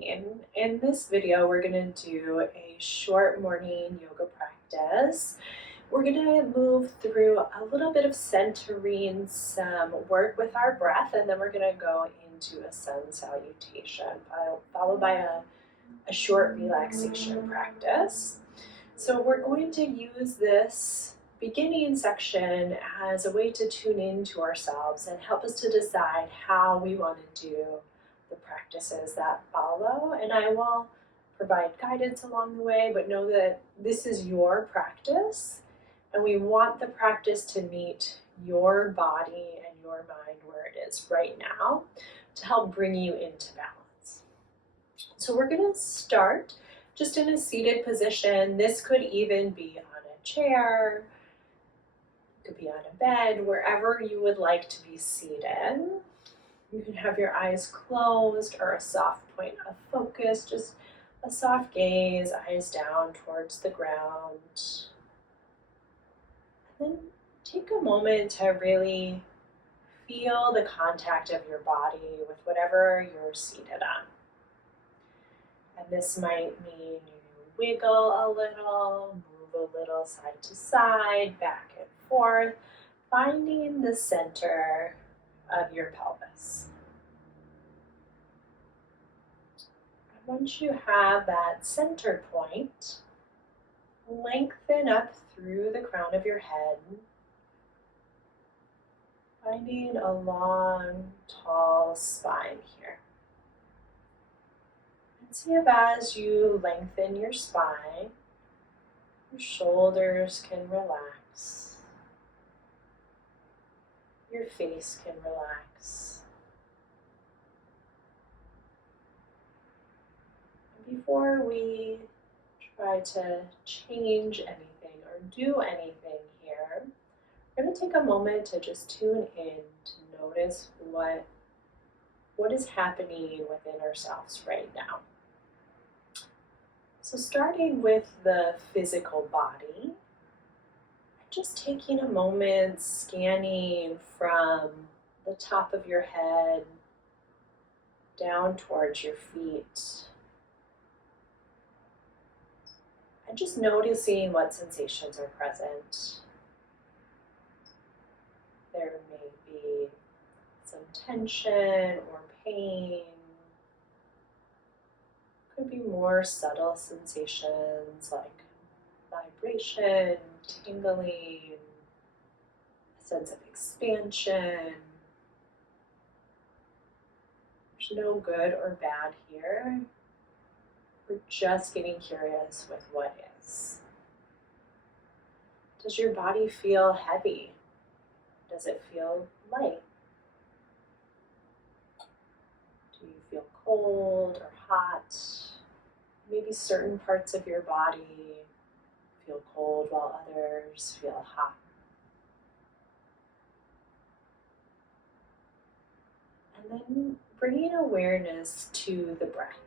morning. In this video, we're going to do a short morning yoga practice. We're going to move through a little bit of centering, some work with our breath, and then we're going to go into a sun salutation, followed by a short relaxation practice. So we're going to use this beginning section as a way to tune into ourselves and help us to decide how we want to do the practices that follow. And I will provide guidance along the way, but know that this is your practice, and we want the practice to meet your body and your mind where it is right now to help bring you into balance. So we're going to start just in a seated position. This could even be on a chair, it could be on a bed, wherever you would like to be seated. You can have your eyes closed or a soft point of focus, just a soft gaze, eyes down towards the ground. And then take a moment to really feel the contact of your body with whatever you're seated on. And this might mean you wiggle a little, move a little side to side, back and forth, finding the center of your pelvis. And once you have that center point, lengthen up through the crown of your head, finding a long, tall spine here. And see if as you lengthen your spine, your shoulders can relax, your face can relax. And before we try to change anything or do anything here, we're going to take a moment to just tune in to notice what is happening within ourselves right now. So starting with the physical body, just taking a moment, scanning from the top of your head down towards your feet. And just noticing what sensations are present. There may be some tension or pain. Could be more subtle sensations like vibration, tingling, a sense of expansion. There's no good or bad here. We're just getting curious with what is. Does your body feel heavy? Does it feel light? Do you feel cold or hot? Maybe certain parts of your body feel cold while others feel hot. And then bringing awareness to the breath.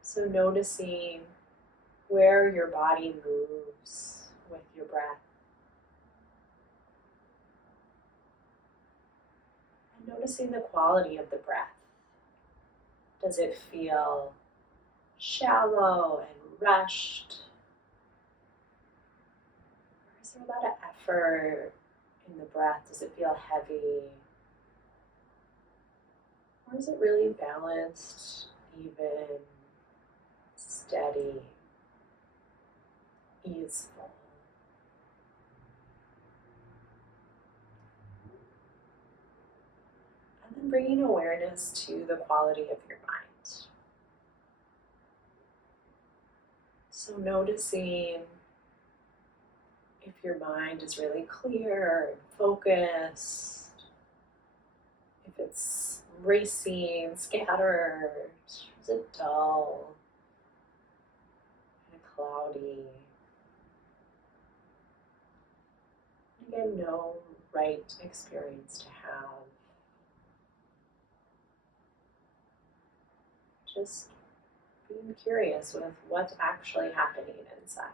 So noticing where your body moves with your breath. And noticing the quality of the breath. Does it feel shallow and rushed? Or is there a lot of effort in the breath? Does it feel heavy? Or is it really balanced, even, steady, easeful? And then bringing awareness to the quality of your mind. So noticing if your mind is really clear and focused, if it's racing, scattered, is it dull, kind of cloudy? Again, no right experience to have. Just being curious with what's actually happening inside.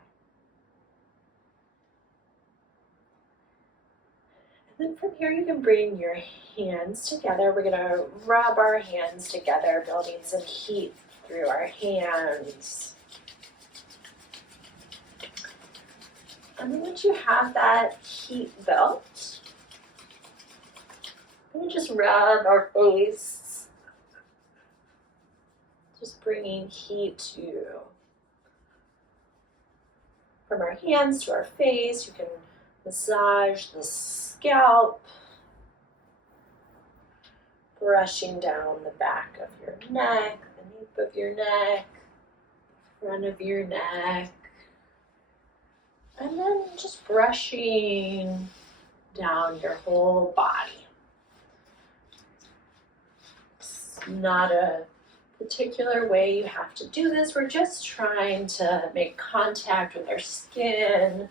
Then from here, you can bring your hands together. We're gonna rub our hands together, building some heat through our hands. And then once you have that heat built, we just rub our face, just bringing heat from our hands to our face. You can massage the scalp, brushing down the back of your neck, the nape of your neck, front of your neck, and then just brushing down your whole body. It's not a particular way you have to do this. We're just trying to make contact with our skin,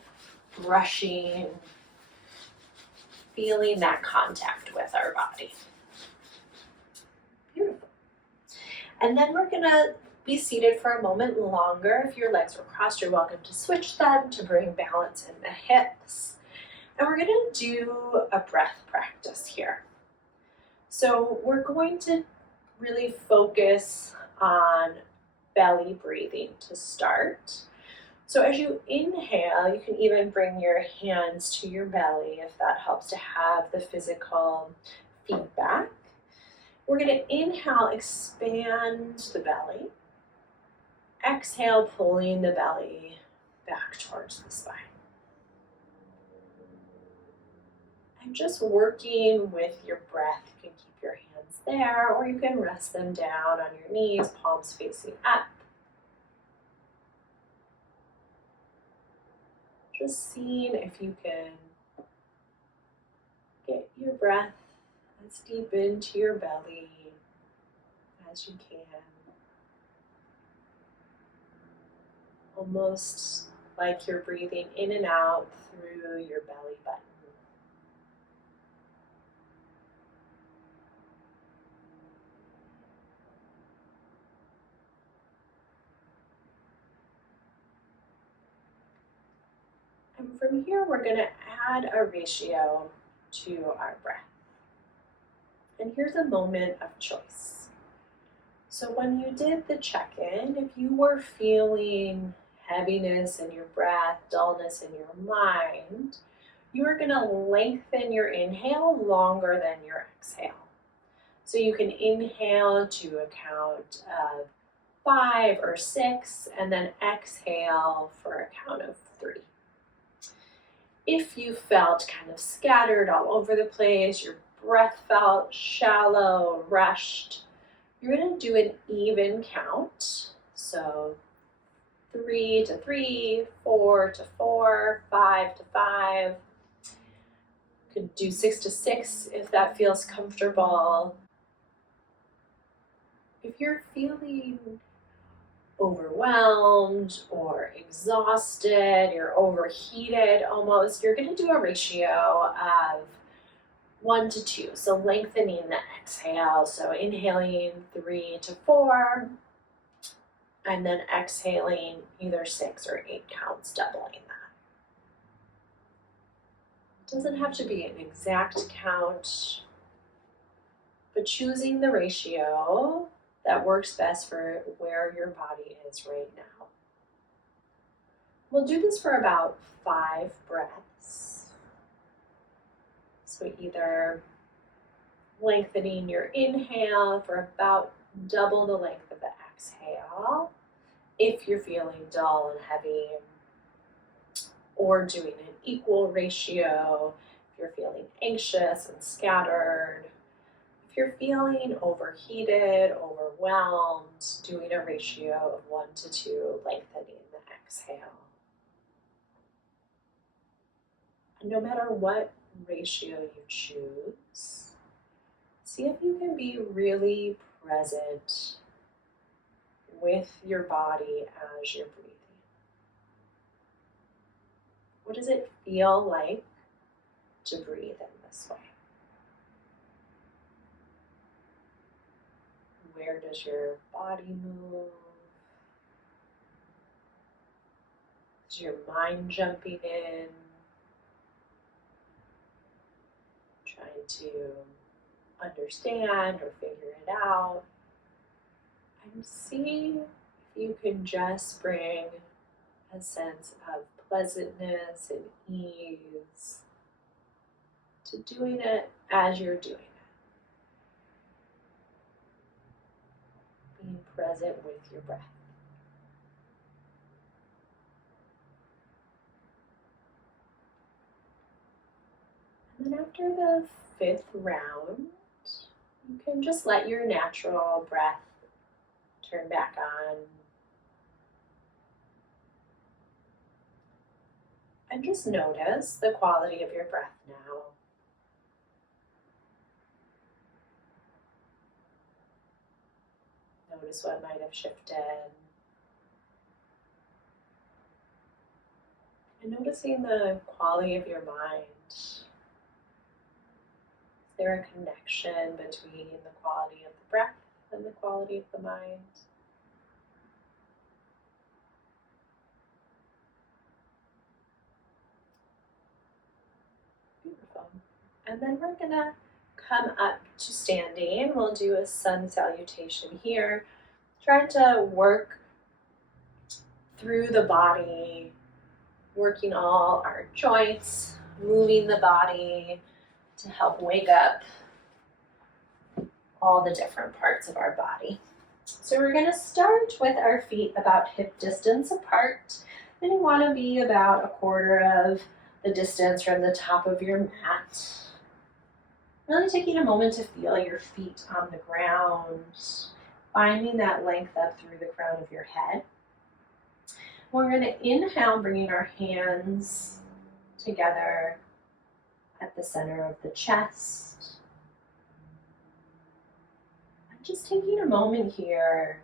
brushing, feeling that contact with our body. Beautiful. And then we're gonna be seated for a moment longer. If your legs were crossed, you're welcome to switch them to bring balance in the hips. And we're gonna do a breath practice here. So we're going to really focus on belly breathing to start. So as you inhale, you can even bring your hands to your belly if that helps to have the physical feedback. We're going to inhale, expand the belly. Exhale, pulling the belly back towards the spine. And just working with your breath. You can keep your hands there, or you can rest them down on your knees, palms facing up. Just seeing if you can get your breath as deep into your belly as you can. Almost like you're breathing in and out through your belly button. And from here, we're going to add a ratio to our breath. And here's a moment of choice. So when you did the check-in, if you were feeling heaviness in your breath, dullness in your mind, you are going to lengthen your inhale longer than your exhale. So you can inhale to a count of 5 or 6, and then exhale for a count of 3. If you felt kind of scattered all over the place, your breath felt shallow, rushed, you're going to do an even count. So 3 to 3, 4 to 4, 5 to 5. You could do 6 to 6 if that feels comfortable. If you're feeling overwhelmed or exhausted, you're overheated almost, you're going to do a ratio of 1 to 2. So lengthening the exhale. So inhaling 3 to 4, and then exhaling either 6 or 8 counts, doubling that. It doesn't have to be an exact count, but choosing the ratio that works best for where your body is right now. We'll do this for about 5 breaths. So either lengthening your inhale for about double the length of the exhale, if you're feeling dull and heavy, or doing an equal ratio if you're feeling anxious and scattered. If you're feeling overheated, overwhelmed, doing a ratio of 1 to 2, lengthening the exhale. And no matter what ratio you choose, see if you can be really present with your body as you're breathing. What does it feel like to breathe in this way? Where does your body move? Is your mind jumping in? to understand or figure it out. And see if you can just bring a sense of pleasantness and ease to doing it as you're doing it. Being present with your breath. And then after the 5th round, you can just let your natural breath turn back on. And just notice the quality of your breath now. Notice what might have shifted. And noticing the quality of your mind. Is there a connection between the quality of the breath and the quality of the mind? Beautiful. And then we're gonna come up to standing. We'll do a sun salutation here. Trying to work through the body, working all our joints, moving the body to help wake up all the different parts of our body. So we're going to start with our feet about hip distance apart. Then you want to be about 1/4 of the distance from the top of your mat. Really taking a moment to feel your feet on the ground, finding that length up through the crown of your head. We're going to inhale, bringing our hands together at the center of the chest. And just taking a moment here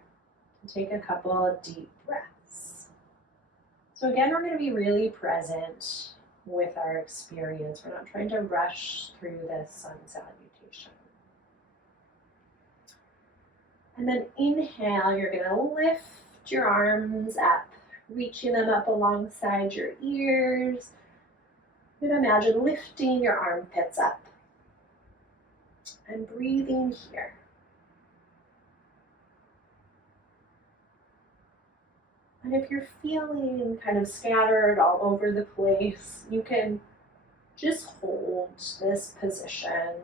to take a couple of deep breaths. So again, we're going to be really present with our experience. We're not trying to rush through this sun salutation. And then inhale, you're going to lift your arms up, reaching them up alongside your ears. You can imagine lifting your armpits up and breathing here. And if you're feeling kind of scattered all over the place, you can just hold this position.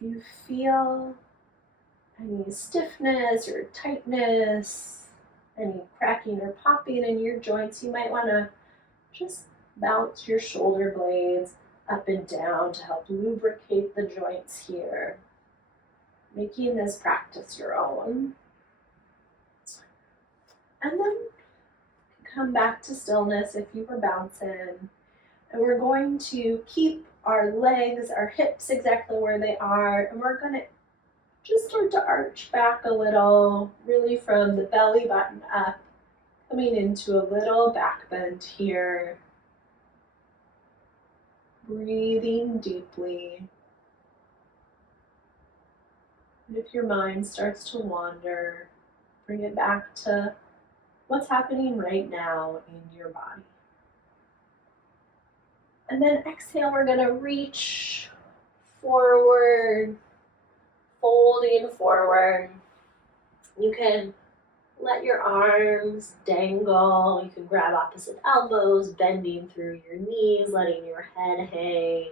If you feel any stiffness or tightness, any cracking or popping in your joints, you might want to just bounce your shoulder blades up and down to help lubricate the joints here, making this practice your own. And then come back to stillness if you were bouncing. And we're going to keep our legs, our hips exactly where they are, and we're going to just start to arch back a little, really from the belly button up, coming into a little back bend here. Breathing deeply. And if your mind starts to wander, bring it back to what's happening right now in your body. And then exhale, we're going to reach forward, folding forward. You can let your arms dangle. You can grab opposite elbows, bending through your knees, letting your head hang.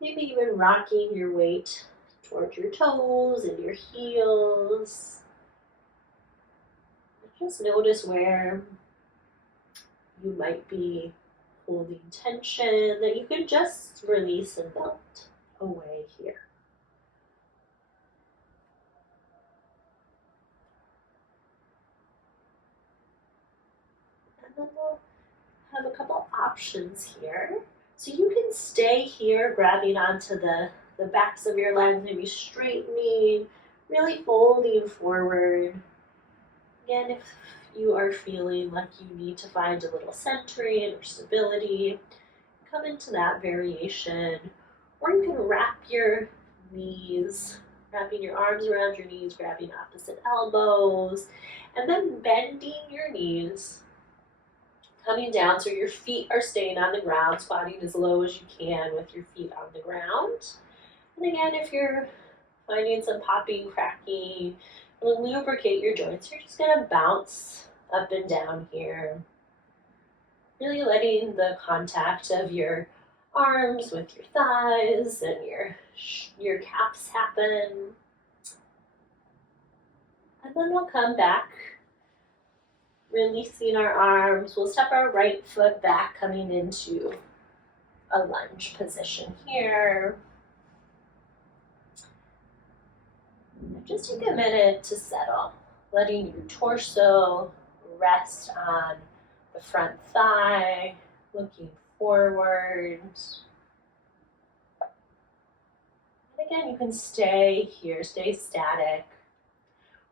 Maybe even rocking your weight towards your toes and your heels. Just notice where you might be holding tension that you can just release and melt away here. And then we'll have a couple options here. So you can stay here, grabbing onto the backs of your legs, maybe straightening, really folding forward. Again, if you are feeling like you need to find a little centering or stability, come into that variation. Or you can wrap your knees, wrapping your arms around your knees, grabbing opposite elbows, and then bending your knees, Coming down so your feet are staying on the ground, squatting as low as you can with your feet on the ground. And again, if you're finding some popping, cracking, lubricate your joints, you're just going to bounce up and down here. Really letting the contact of your arms with your thighs and your calves happen. And then we'll come back, releasing our arms. We'll step our right foot back, coming into a lunge position here. And just take a minute to settle, letting your torso rest on the front thigh, looking forward. And again, you can stay here, stay static,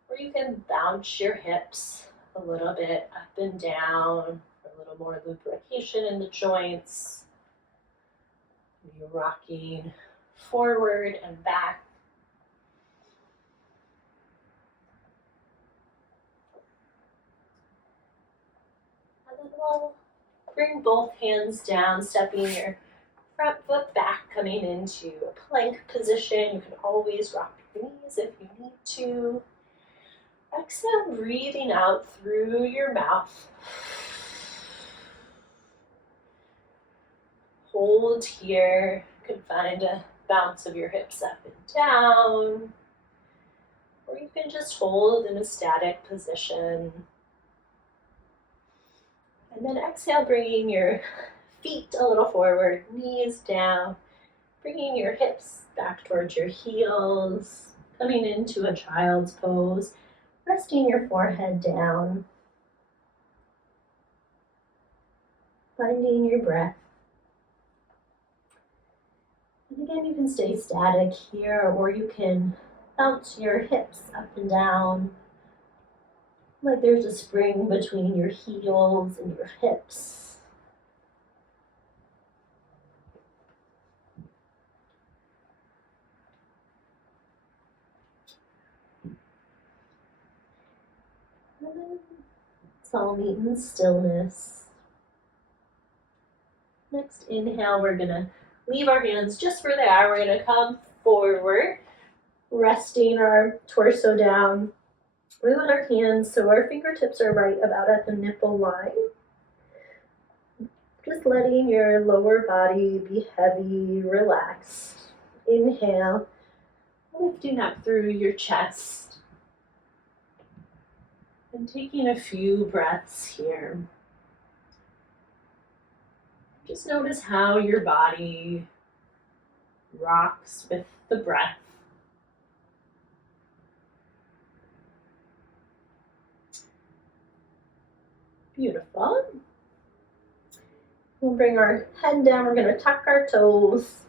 or you can bounce your hips a little bit up and down for a little more lubrication in the joints. You're rocking forward and back. And then we'll bring both hands down, stepping your front foot back, coming into a plank position. You can always rock your knees if you need to. Exhale, breathing out through your mouth. Hold here. You can find a bounce of your hips up and down. Or you can just hold in a static position. And then exhale, bringing your feet a little forward, knees down, bringing your hips back towards your heels, coming into a child's pose, resting your forehead down, finding your breath. And again, you can stay static here, or you can bounce your hips up and down, like there's a spring between your heels and your hips. And then it's all meet in stillness. Next inhale, we're gonna leave our hands just where they are. We're gonna come forward, resting our torso down. We want our hands so our fingertips are right about at the nipple line. Just letting your lower body be heavy, relaxed. Inhale, lifting up through your chest. And taking a few breaths here. Just notice how your body rocks with the breath. Beautiful. We'll bring our head down. We're going to tuck our toes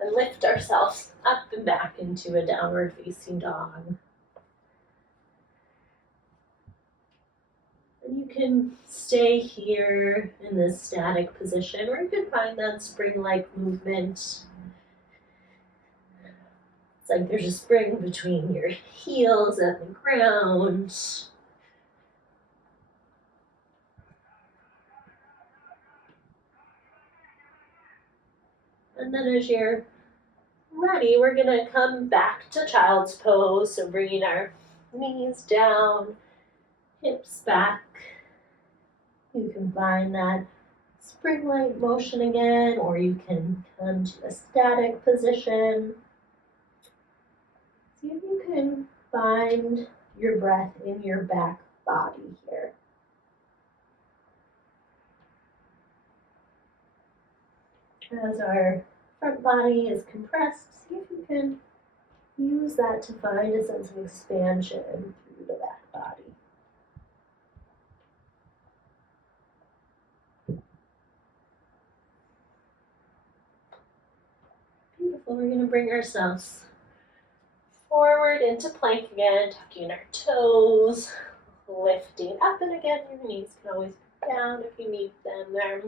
and lift ourselves up and back into a downward facing dog. And you can stay here in this static position, or you can find that spring-like movement. It's like there's a spring between your heels and the ground. And then as you're ready, we're going to come back to child's pose. So bringing our knees down, hips back. You can find that spring-like motion again, or you can come to a static position. See if you can find your breath in your back body here. As our front body is compressed, see if you can use that to find a sense of expansion through the back body. Beautiful. We're going to bring ourselves forward into plank again, tucking our toes, lifting up, and again, your knees can always be down if you need them there.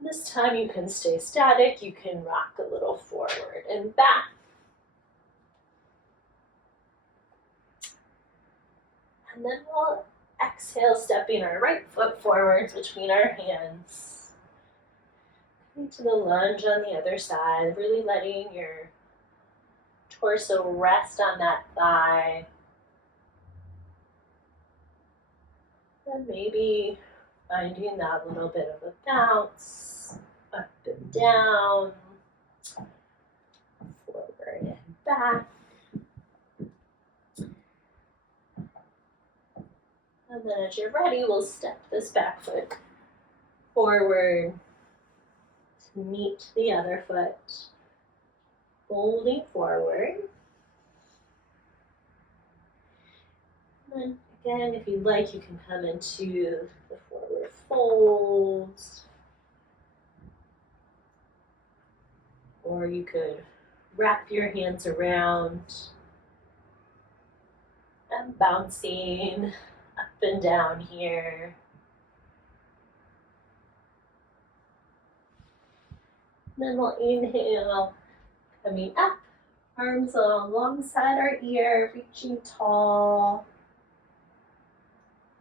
This time you can stay static, you can rock a little forward and back. And then we'll Exhale, stepping our right foot forward between our hands. Into the lunge on the other side, really letting your torso rest on that thigh. And maybe finding that little bit of a bounce, up and down, forward and back. And then as you're ready, we'll step this back foot forward to meet the other foot, folding forward. And then again, if you'd like, you can come into the forward fold. Or you could wrap your hands around and bouncing up and down here. And then we'll inhale, coming up, arms alongside our ear, reaching tall.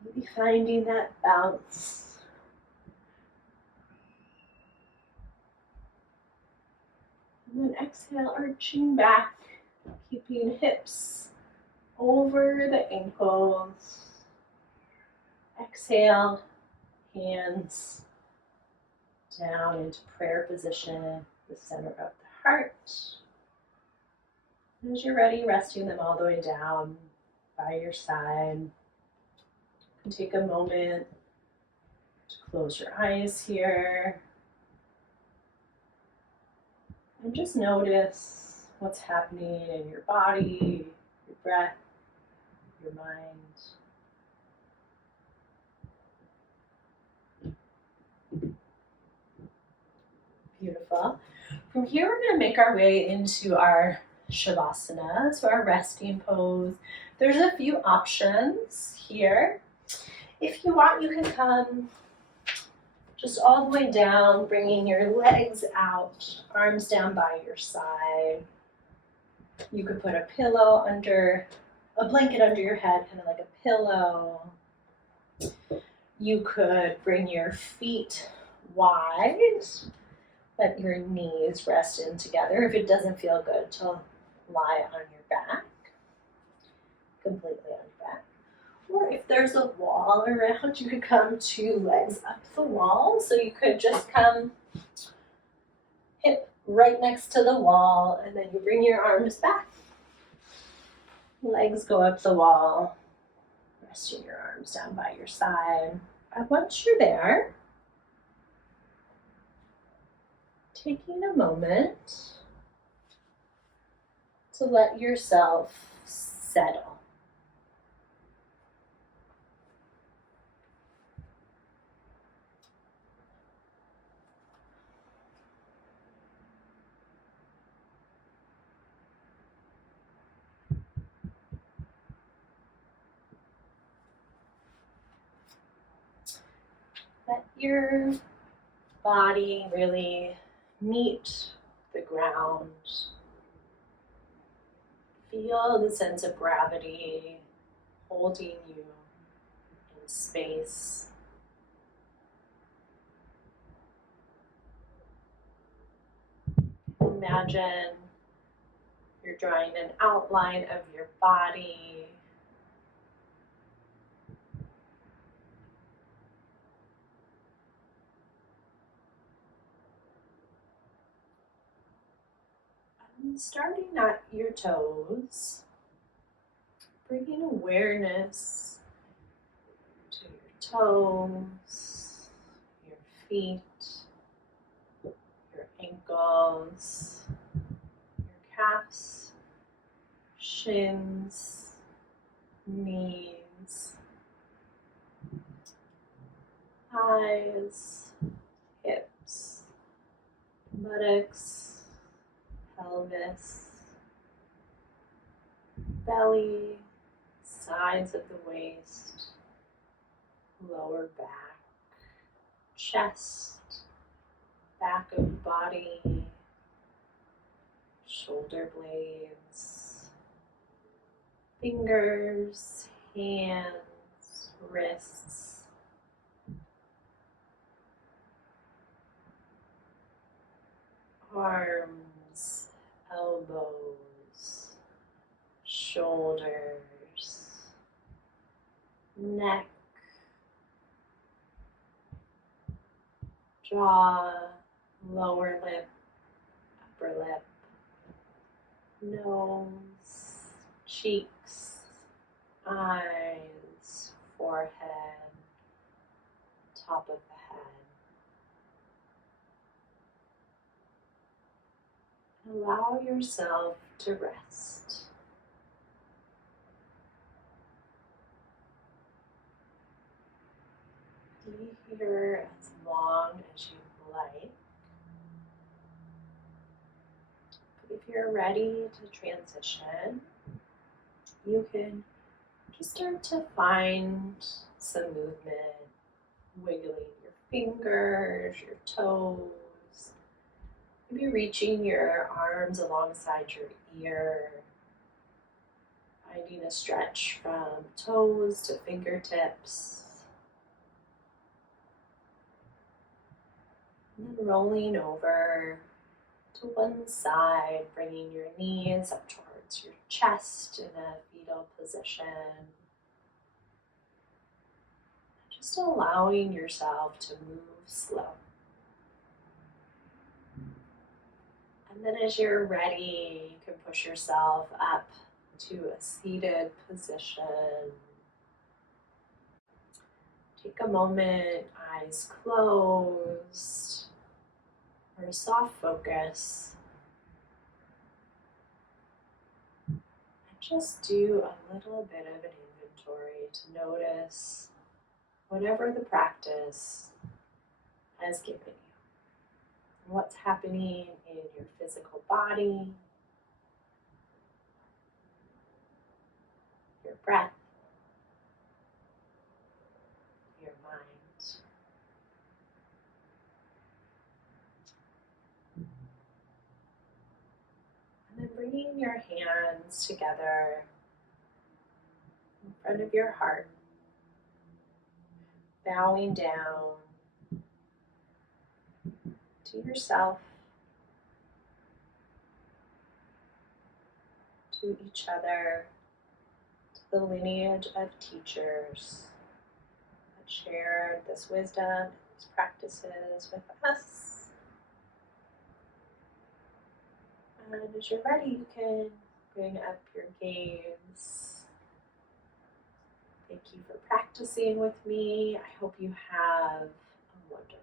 Maybe finding that bounce. And then exhale, arching back, keeping hips over the ankles. Exhale, hands down into prayer position, the center of the heart. As you're ready, resting them all the way down by your side. You can take a moment to close your eyes here. And just notice what's happening in your body, your breath, your mind. Beautiful. From here, we're going to make our way into our Savasana, so our resting pose. There's a few options here. If you want, you can come just all the way down, bringing your legs out, arms down by your side. You could put a pillow under, a blanket under your head, kind of like a pillow. You could bring your feet wide. Let your knees rest in together if it doesn't feel good to lie on your back, completely on your back. Or if there's a wall around, you could come 2 legs up the wall. So you could just come hip right next to the wall, and then you bring your arms back. Legs go up the wall, resting your arms down by your side. And once you're there, taking a moment to let yourself settle. Let your body really meet the ground. Feel the sense of gravity holding you in space. Imagine you're drawing an outline of your body. Starting at your toes, bringing awareness to your toes, your feet, your ankles, your calves, shins, knees, thighs, hips, buttocks, pelvis, belly, sides of the waist, lower back, chest, back of body, shoulder blades, fingers, hands, wrists, arms, elbows, shoulders, neck, jaw, lower lip, upper lip, nose, cheeks, eyes, forehead, top of the head. Allow yourself to rest. Be here as long as you like. If you're ready to transition, you can just start to find some movement, wiggling your fingers, your toes, maybe reaching your arms alongside your ear, finding a stretch from toes to fingertips, and then rolling over to one side, bringing your knees up towards your chest in a fetal position. Just allowing yourself to move slow. And then as you're ready, you can push yourself up to a seated position. Take a moment, eyes closed, or a soft focus. And just do a little bit of an inventory to notice whatever the practice has given you. What's happening in your physical body, your breath, your mind. And then bringing your hands together in front of your heart, bowing down to yourself, to each other, to the lineage of teachers that shared this wisdom, these practices with us. And as you're ready, you can bring up your gaze. Thank you for practicing with me. I hope you have a wonderful